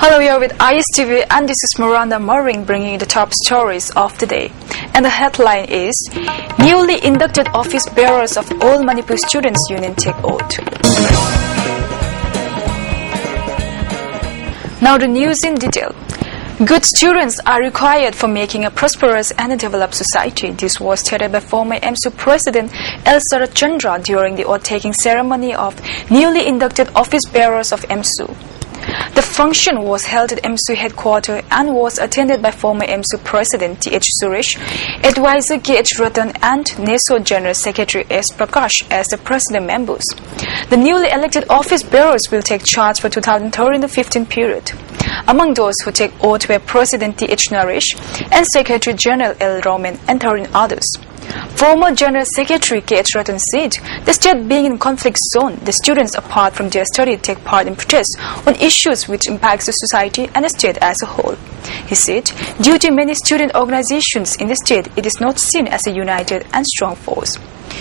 Hello, you're with ISTV and this is Miranda bringing you the top stories of the day. And the headline is, newly inducted office bearers of all Manipur Students' Union take oath. Now the news in detail. Good students are required for making a prosperous and a developed society. This was stated by former MSU President L. Sarat Chandra during the oath-taking ceremony of newly inducted office bearers of MSU. The function was held at MSU headquarters and was attended by former MSU President T.H. Suresh, Advisor K.H. Ratan and NESO General Secretary S. Prakash as the President members. The newly elected office bearers will take charge for 2013-15 period. Among those who take oath were President T.H. Naresh and Secretary General L. Roman and 13 others. Former General Secretary K.H. Ratan said, the state being in conflict zone, the students apart from their study take part in protests on issues which impacts the society and the state as a whole. He said, due to many student organizations in the state, it is not seen as a united and strong force.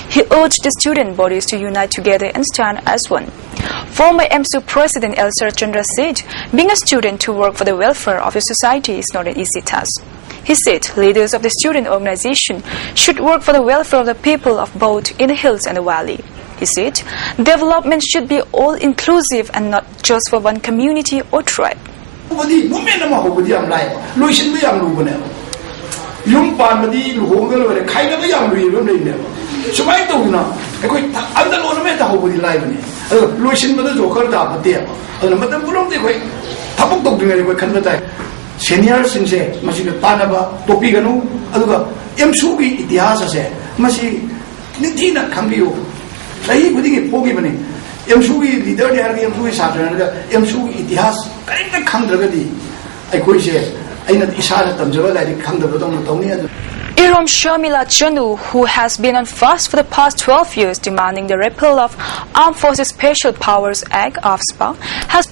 He urged the student bodies to unite together and stand as one. Former MSU President L. Sarat Chandra said, being a student to work for the welfare of the society is not an easy task. He said leaders of the student organization should work for the welfare of the people of both in the hills and the valley. He said development should be all-inclusive and not just for one community or tribe. Senior singse masih tanaba topi ganu aduga MSU ki itihas ase masih nithina khangbiyo sahi budingi pogi bani MSU ki leader de hargi MSU ki satra na MSU ki itihas karinda khangdragadi aikoi se aina isara tamjaba lai khangdaba dong tawni adu Iram Shamila Chanu, who has been on fast for the past 12 years demanding the repeal of Armed Forces Special Powers Act of SPA, has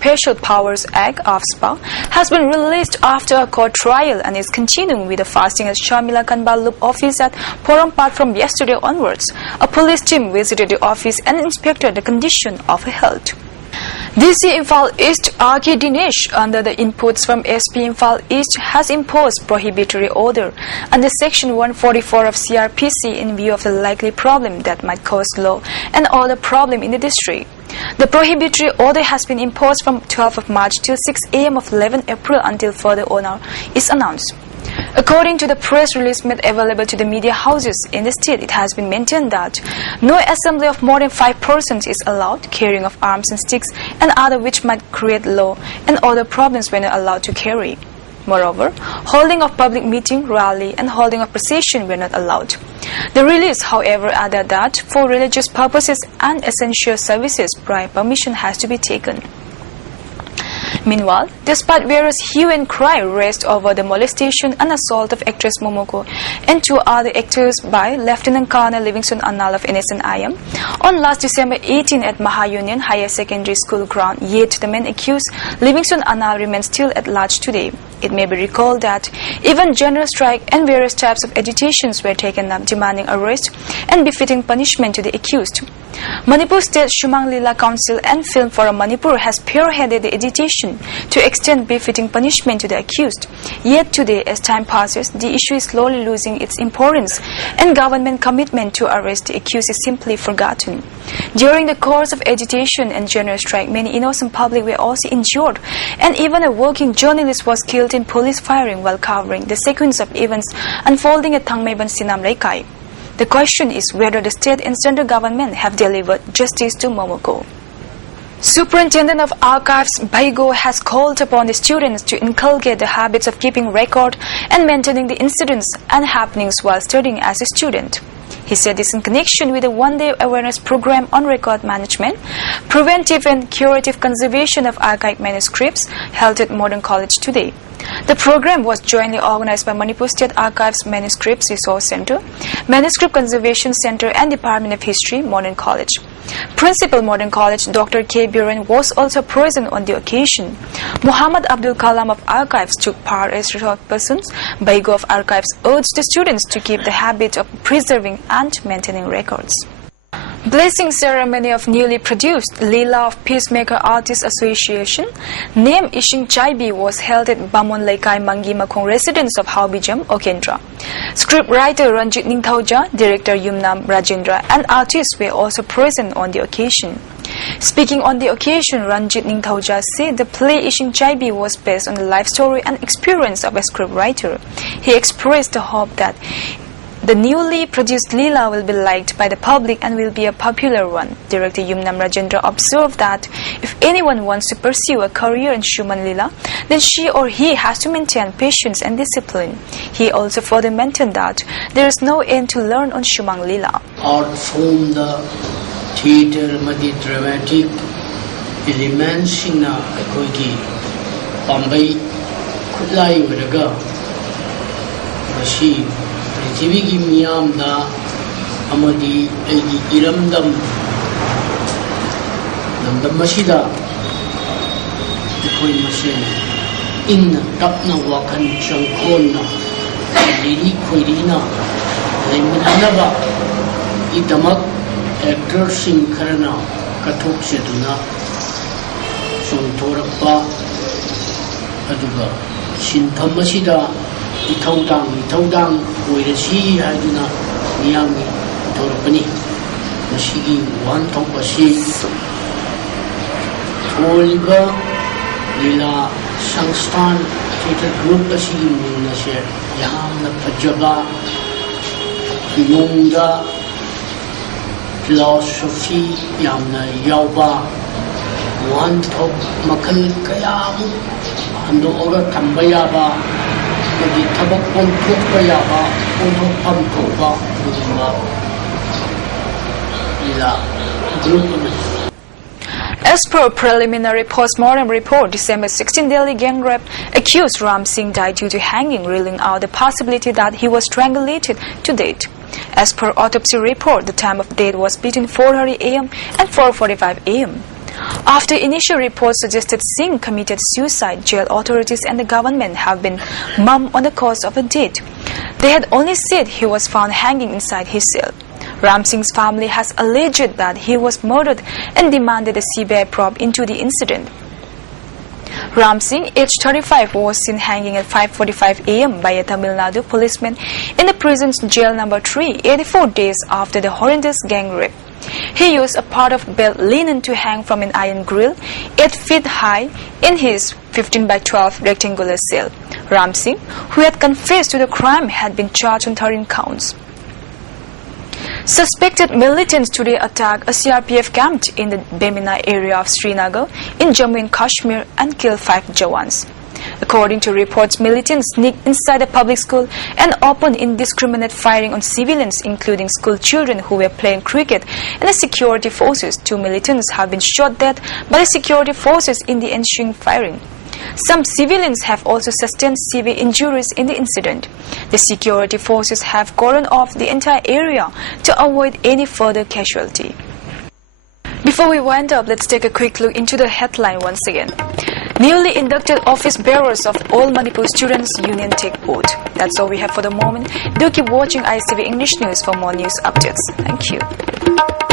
been released after a court trial and is continuing with the fasting at Shamila Kanbal Loop office at Porampat from yesterday onwards. A police team visited the office and inspected the condition of her health. DC Imphal East R.K. Dinesh, under the inputs from SP Imphal East, has imposed prohibitory order under Section 144 of CRPC in view of the likely problem that might cause law and order problem in the district. The prohibitory order has been imposed from 12th of March till 6 a.m. of 11 April until further order is announced. According to the press release made available to the media houses in the state, it has been maintained that no assembly of more than 5 persons is allowed, carrying of arms and sticks and other which might create law and order problems when not allowed to carry. Moreover, holding of public meeting, rally and holding of procession were not allowed. The release, however, added that for religious purposes and essential services, prior permission has to be taken. Meanwhile, despite various hue and cry raised over the molestation and assault of actress Momoko and 2 other actors by Lieutenant Colonel Livingston Annal of NSNIM, on last December 18 at Maha Union Higher Secondary School ground, yet the man accused Livingston Annal remains still at large today. It may be recalled that even general strike and various types of agitations were taken up demanding arrest and befitting punishment to the accused. Manipur State Shumang Lila Council and Film Forum Manipur has spearheaded the agitation to extend befitting punishment to the accused. Yet today, as time passes, the issue is slowly losing its importance and government commitment to arrest the accused is simply forgotten. During the course of agitation and general strike, many innocent public were also injured, and even a working journalist was killed in police firing while covering the sequence of events unfolding at MAIBAM Sinam Laikai. The question is whether the state and central government have delivered justice to Momoko. Superintendent of Archives Baigo has called upon the students to inculcate the habits of keeping record and maintaining the incidents and happenings while studying as a student. He said this in connection with a one-day awareness program on record management, preventive and curative conservation of archived manuscripts held at Modern College today. The program was jointly organized by Manipur State Archives Manuscripts Resource Center, Manuscript Conservation Center and Department of History, Modern College. Principal Modern College Dr. K. Biren was also present on the occasion. Muhammad Abdul Kalam of Archives took part as resource persons. Baigo of Archives urged the students to keep the habit of preserving and maintaining records. Blessing ceremony of newly produced Leela of Peacemaker Artists Association named Ishing Chaibi was held at Bamon Laikai Mangi Makong residence of Haubijam, Okendra. Scriptwriter Ranjit Ningthauja, director Yumnam Rajendra and artists were also present on the occasion. Speaking on the occasion, Ranjit Ningthauja said the play Ishing Chaibi was based on the life story and experience of a scriptwriter. He expressed the hope that the newly produced Leela will be liked by the public and will be a popular one. Director Yumnam Rajendra observed that if anyone wants to pursue a career in Shuman Leela, then she or he has to maintain patience and discipline. He also further mentioned that there is no end to learn on Shumang Leela. Art form the theatre, dramatic elements in a Bombay Kudlai Viraga. She Jivigi Miyamda Amadi Egi Iramdam Namdamashida the Queen Machine in Tapna Wakan Shankona Lady Quirina Limanaba Itamak actor Sing Karana Katuk Seduna Suntorapa Aduga Shintamashida Itaudang Wirashi Aduna Miami Torpani Mashigi one Topashi Oliver Lila Sangstan Theatre Group Ashigi Minashe Yamna Pajaba Nunda Philosophy Yamna Yauba one top Makal Kayamu Ando Ora Tambayaba As per preliminary post-mortem report, December 16 Delhi gang rape accused Ram Singh died due to hanging, ruling out the possibility that he was strangulated to death. As per autopsy report, the time of death was between 4:30 a.m. and 4:45 a.m. After initial reports suggested Singh committed suicide, jail authorities and the government have been mum on the cause of the death. They had only said he was found hanging inside his cell. Ram Singh's family has alleged that he was murdered and demanded a CBI probe into the incident. Ram Singh, aged 35, was seen hanging at 5:45 a.m. by a Tamil Nadu policeman in the prison's jail number 3, 84 days after the horrendous gang rape. He used a part of belt linen to hang from an iron grill 8 feet high in his 15 by 12 rectangular cell. Ram Singh, who had confessed to the crime, had been charged on 13 counts. Suspected militants today attacked a CRPF camp in the Bemina area of Srinagar in Jammu and Kashmir and killed 5 Jawans. According to reports, militants sneaked inside a public school and opened indiscriminate firing on civilians, including school children who were playing cricket, and the security forces. 2 militants have been shot dead by the security forces in the ensuing firing. Some civilians have also sustained severe injuries in the incident. The security forces have cordoned off the entire area to avoid any further casualty. Before we wind up, let's take a quick look into the headline once again. Newly inducted office bearers of All Manipur Students Union take oath. That's all we have for the moment. Do keep watching ISTV English News for more news updates. Thank you.